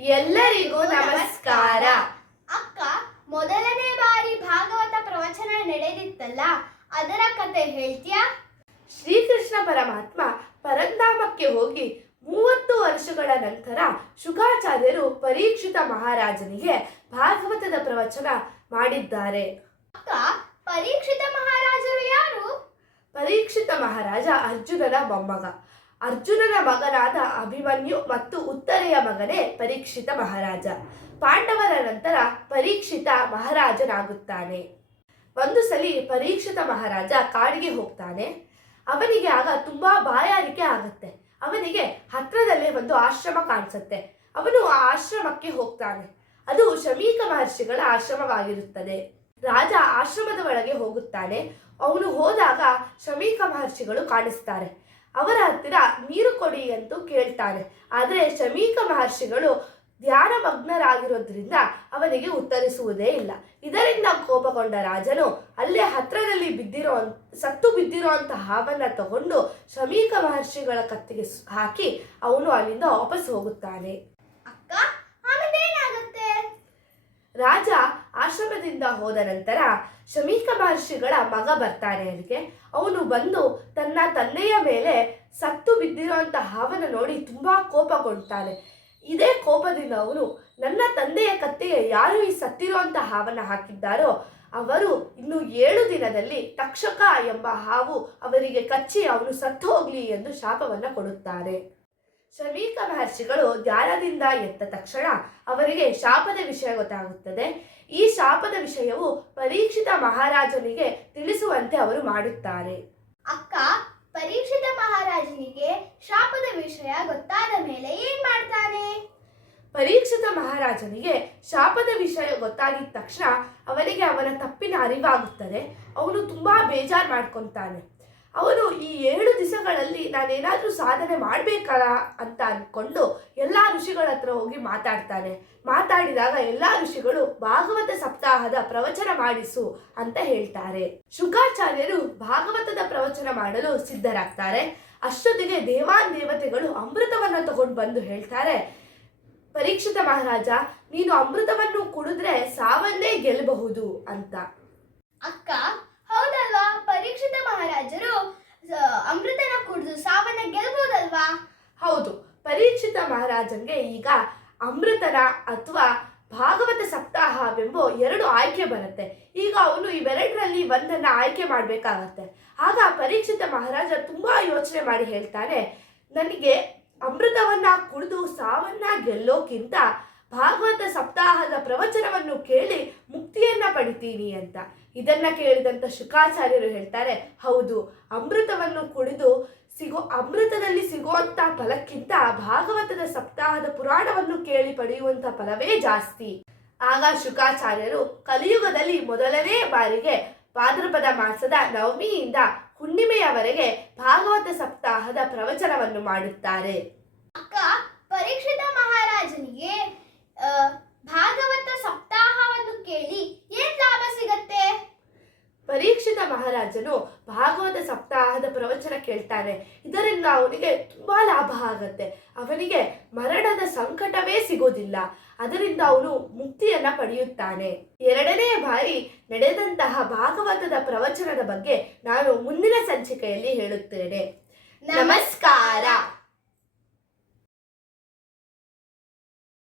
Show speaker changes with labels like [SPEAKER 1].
[SPEAKER 1] ಎಲ್ಲರಿಗೂ ನಮಸ್ಕಾರ.
[SPEAKER 2] ಅಕ್ಕ ಮೊದಲನೇ ಬಾರಿ ಭಾಗವತ ಪ್ರವಚನ ನಡೆದಿತ್ತಲ್ಲ ಅದರ ಕತೆ ಹೇಳ್ತೀಯಾ?
[SPEAKER 1] ಶ್ರೀಕೃಷ್ಣ ಪರಮಾತ್ಮ ಪರಂಧಾಮಕ್ಕೆ ಹೋಗಿ ಮೂವತ್ತು ವರ್ಷಗಳ ನಂತರ ಶುಕಾಚಾರ್ಯರು ಪರೀಕ್ಷಿತ ಮಹಾರಾಜನಿಗೆ ಭಾಗವತದ ಪ್ರವಚನ ಮಾಡಿದ್ದಾರೆ.
[SPEAKER 2] ಅಕ್ಕ ಪರೀಕ್ಷಿತ ಮಹಾರಾಜರು ಯಾರು?
[SPEAKER 1] ಪರೀಕ್ಷಿತ ಮಹಾರಾಜ ಅರ್ಜುನನ ಮೊಮ್ಮಗ. ಅರ್ಜುನನ ಮಗನಾದ ಅಭಿಮನ್ಯು ಮತ್ತು ಉತ್ತರೆಯ ಮಗನೇ ಪರೀಕ್ಷಿತ ಮಹಾರಾಜ. ಪಾಂಡವರ ನಂತರ ಪರೀಕ್ಷಿತ ಮಹಾರಾಜನಾಗುತ್ತಾನೆ. ಒಂದು ಸಲಿ ಪರೀಕ್ಷಿತ ಮಹಾರಾಜ ಕಾಡಿಗೆ ಹೋಗ್ತಾನೆ. ಅವನಿಗೆ ಆಗ ತುಂಬಾ ಬಾಯಾರಿಕೆ ಆಗುತ್ತೆ. ಅವನಿಗೆ ಹತ್ರದಲ್ಲೇ ಒಂದು ಆಶ್ರಮ ಕಾಣಿಸುತ್ತೆ. ಅವನು ಆ ಆಶ್ರಮಕ್ಕೆ ಹೋಗ್ತಾನೆ. ಅದು ಶಮೀಕ ಮಹರ್ಷಿಗಳ ಆಶ್ರಮವಾಗಿರುತ್ತದೆ. ರಾಜ ಆಶ್ರಮದ ಒಳಗೆ ಹೋಗುತ್ತಾನೆ. ಅವನು ಹೋದಾಗ ಶಮೀಕ ಮಹರ್ಷಿಗಳು ಕಾಣಿಸ್ತಾರೆ. ಅವರ ಹತ್ತಿರ ನೀರು ಕೊಡಿ ಎಂದು ಕೇಳ್ತಾನೆ. ಆದರೆ ಶಮೀಕ ಮಹರ್ಷಿಗಳು ಧ್ಯಾನ ಮಗ್ನರಾಗಿರೋದ್ರಿಂದ ಅವನಿಗೆ ಉತ್ತರಿಸುವುದೇ ಇಲ್ಲ. ಇದರಿಂದ ಕೋಪಗೊಂಡ ರಾಜನು ಅಲ್ಲೇ ಹತ್ರದಲ್ಲಿ ಬಿದ್ದಿರೋ ಸತ್ತು ಬಿದ್ದಿರುವಂತಹ ಹಾವನ್ನ ತಗೊಂಡು ಶಮೀಕ ಮಹರ್ಷಿಗಳ ಕತ್ತಿಗೆ ಹಾಕಿ ಅವನು ಅಲ್ಲಿಂದ ವಾಪಸ್ ಹೋಗುತ್ತಾನೆ. ರಾಜ ಆಶ್ರಮದಿಂದ ಹೋದ ನಂತರ ಶಮೀಕ ಮಹರ್ಷಿಗಳ ಮಗ ಬರ್ತಾನೆ ಅಲ್ಲಿಗೆ. ಅವನು ಬಂದು ತನ್ನ ತಂದೆಯ ಮೇಲೆ ಸತ್ತು ಬಿದ್ದಿರುವಂತಹ ಹಾವನ್ನು ನೋಡಿ ತುಂಬಾ ಕೋಪಗೊಳ್ತಾನೆ ಇದೇ ಕೋಪದಿಂದ ಅವನು, ನನ್ನ ತಂದೆಯ ಕತ್ತೆಯ ಯಾರು ಈ ಸತ್ತಿರುವಂತ ಹಾವನ್ನು ಹಾಕಿದ್ದಾರೋ, ಅವರು ಇನ್ನು ಏಳು ದಿನದಲ್ಲಿ ತಕ್ಷಕ ಎಂಬ ಹಾವು ಅವರಿಗೆ ಕಚ್ಚಿ ಅವನು ಸತ್ತು ಹೋಗ್ಲಿ ಎಂದು ಶಾಪವನ್ನ ಕೊಡುತ್ತಾರೆ. ಶಮೀಕ ಮಹರ್ಷಿಗಳು ಧ್ಯಾನದಿಂದ ಎತ್ತ ತಕ್ಷಣ ಅವರಿಗೆ ಶಾಪದ ವಿಷಯ ಗೊತ್ತಾಗುತ್ತದೆ. ಈ ಶಾಪದ ವಿಷಯವು ಪರೀಕ್ಷಿತ ಮಹಾರಾಜನಿಗೆ ತಿಳಿಸುವಂತೆ ಅವರು ಮಾಡುತ್ತಾರೆ.
[SPEAKER 2] ಅಕ್ಕ ಪರೀಕ್ಷಿತ ಮಹಾರಾಜನಿಗೆ ಶಾಪದ ವಿಷಯ ಗೊತ್ತಾದ ಮೇಲೆ ಏನ್ ಮಾಡ್ತಾನೆ?
[SPEAKER 1] ಪರೀಕ್ಷಿತ ಮಹಾರಾಜನಿಗೆ ಶಾಪದ ವಿಷಯ ಗೊತ್ತಾಗಿದ ತಕ್ಷಣ ಅವನಿಗೆ ಅವನ ತಪ್ಪಿನ ಅರಿವಾಗುತ್ತದೆ. ಅವನು ತುಂಬಾ ಬೇಜಾರು ಮಾಡ್ಕೊತಾನೆ. ಅವನು ಈ ಏಳು ದಿವಸಗಳಲ್ಲಿ ನಾನೇನಾದರೂ ಸಾಧನೆ ಮಾಡ್ಬೇಕಲ್ಲ ಅಂತ ಅಂದ್ಕೊಂಡು ಎಲ್ಲಾ ಋಷಿಗಳ ಹತ್ರ ಹೋಗಿ ಮಾತಾಡ್ತಾನೆ. ಮಾತಾಡಿದಾಗ ಎಲ್ಲಾ ಋಷಿಗಳು ಭಾಗವತ ಸಪ್ತಾಹದ ಪ್ರವಚನ ಮಾಡಿಸು ಅಂತ ಹೇಳ್ತಾರೆ. ಶುಕಾಚಾರ್ಯರು ಭಾಗವತದ ಪ್ರವಚನ ಮಾಡಲು ಸಿದ್ಧರಾಗ್ತಾರೆ. ಅಷ್ಟೊತ್ತಿಗೆ ದೇವಾನ್ ದೇವತೆಗಳು ಅಮೃತವನ್ನ ತಗೊಂಡು ಬಂದು ಹೇಳ್ತಾರೆ, ಪರೀಕ್ಷಿತ ಮಹಾರಾಜ, ನೀನು ಅಮೃತವನ್ನು ಕುಡಿದ್ರೆ ಸಾವನ್ನೇ ಗೆಲ್ಲಬಹುದು ಅಂತ.
[SPEAKER 2] ಅಕ್ಕ ಹೌದಲ್ವಾ ಪರೀಕ್ಷಿತ ಮಹಾರಾಜರು ಆ, ಅಮೃತನ ಕುಡಿದು ಸಾವನ್ನ ಗೆಲ್ಬೋದಲ್ವಾ
[SPEAKER 1] ಹೌದು ಮಹಾರಾಜನ್ಗೆ ಈಗ ಅಮೃತನ ಅಥವಾ ಭಾಗವತ ಸಪ್ತಾಹವೆಂಬ ಎರಡು ಆಯ್ಕೆ ಬರುತ್ತೆ. ಈಗ ಅವನು ಇವೆರಡರಲ್ಲಿ ಒಂದನ್ನ ಆಯ್ಕೆ ಮಾಡಬೇಕಾಗತ್ತೆ. ಆಗ ಪರೀಕ್ಷಿತ ಮಹಾರಾಜ ತುಂಬಾ ಯೋಚನೆ ಮಾಡಿ ಹೇಳ್ತಾನೆ, ನನಗೆ ಅಮೃತವನ್ನ ಕುಡಿದು ಸಾವನ್ನ ಗೆಲ್ಲೋಕ್ಕಿಂತ ಭಾಗವತ ಸಪ್ತಾಹದ ಪ್ರವಚನವನ್ನು ಕೇಳಿ ಮುಕ್ತಿಯನ್ನ ಪಡಿತೀನಿ ಅಂತ. ಇದನ್ನ ಕೇಳಿದಂತ ಶುಕಾಚಾರ್ಯರು ಹೇಳ್ತಾರೆ, ಹೌದು, ಅಮೃತವನ್ನು ಕುಡಿದು ಸಿಗೋ ಅಮೃತದಲ್ಲಿ ಸಿಗುವಂತ ಫಲಕ್ಕಿಂತ ಭಾಗವತದ ಸಪ್ತಾಹದ ಪುರಾಣವನ್ನು ಕೇಳಿ ಪಡೆಯುವಂತ ಫಲವೇ ಜಾಸ್ತಿ. ಆಗ ಶುಕಾಚಾರ್ಯರು ಕಲಿಯುಗದಲ್ಲಿ ಮೊದಲನೇ ಬಾರಿಗೆ ಭಾದ್ರಪದ ಮಾಸದ ನವಮಿಯಿಂದ ಹುಣ್ಣಿಮೆಯವರೆಗೆ ಭಾಗವತ ಸಪ್ತಾಹದ ಪ್ರವಚನವನ್ನು ಮಾಡುತ್ತಾರೆ.
[SPEAKER 2] ಅಕ್ಕ, ಪರೀಕ್ಷಿತ ಮಹಾರಾಜನಿಗೆ ಆ, ಭಾಗವತ ಸಪ್ತಾಹವನ್ನು ಕೇಳಿ ಏನ್ ಲಾಭ ಸಿಗತ್ತೆ
[SPEAKER 1] ಮಹಾರಾಜನು ಭಾಗವತ ಸಪ್ತಾಹದ ಪ್ರವಚನ ಕೇಳ್ತಾನೆ. ಇದರಿಂದ ಅವನಿಗೆ ತುಂಬಾ ಲಾಭ ಆಗತ್ತೆ. ಅವನಿಗೆ ಮರಣದ ಸಂಕಟವೇ ಸಿಗೋದಿಲ್ಲ ಅದರಿಂದ ಅವನು ಮುಕ್ತಿಯನ್ನ ಪಡೆಯುತ್ತಾನೆ. ಎರಡನೇ ಬಾರಿ ನಡೆದಂತಹ ಭಾಗವತದ ಪ್ರವಚನದ ಬಗ್ಗೆ ನಾನು ಮುಂದಿನ ಸಂಚಿಕೆಯಲ್ಲಿ ಹೇಳುತ್ತೇನೆ. ನಮಸ್ಕಾರ.